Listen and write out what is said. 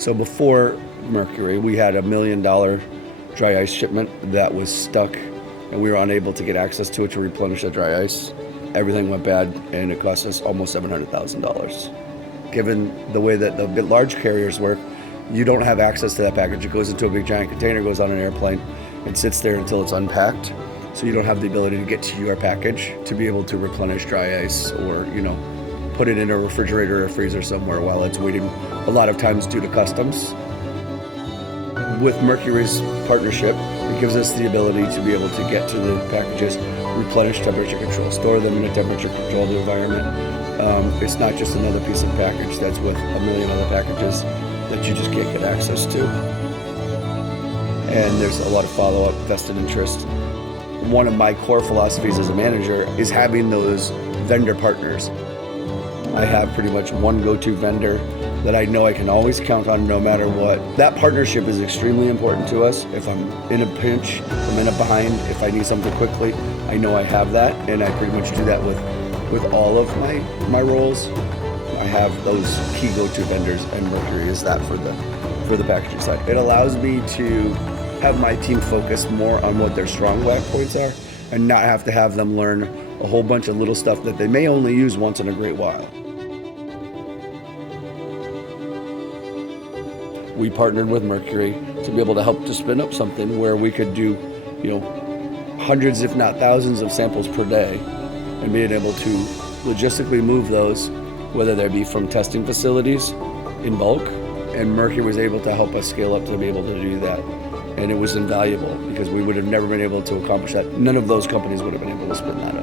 So before Mercury, we had $1 million dry ice shipment that was stuck, and we were unable to get access to it to replenish the dry ice. Everything went bad, and it cost us almost $700,000. Given the way that the large carriers work, you don't have access to that package. It goes into a big giant container, goes on an airplane, and sits there until it's unpacked. So you don't have the ability to get to your package to be able to replenish dry ice or, put it in a refrigerator or a freezer somewhere while it's waiting, a lot of times due to customs. With Mercury's partnership, it gives us the ability to be able to get to the packages, replenish temperature control, store them in a temperature controlled environment. It's not just another piece of package that's with a million other packages that you just can't get access to. And there's a lot of follow-up, vested interest. One of my core philosophies as a manager is having those vendor partners. I have pretty much one go-to vendor that I know I can always count on no matter what. That partnership is extremely important to us. If I'm in a pinch, if I'm in a bind, if I need something quickly, I know I have that, and I pretty much do that with all of my roles. I have those key go-to vendors, and Mercury is that for the packaging side. It allows me to have my team focus more on what their strong black points are and not have to have them learn a whole bunch of little stuff that they may only use once in a great while. We partnered with Mercury to be able to help to spin up something where we could do, hundreds if not thousands of samples per day, and being able to logistically move those, whether they be from testing facilities in bulk, and Mercury was able to help us scale up to be able to do that. And it was invaluable because we would have never been able to accomplish that. None of those companies would have been able to spin that up.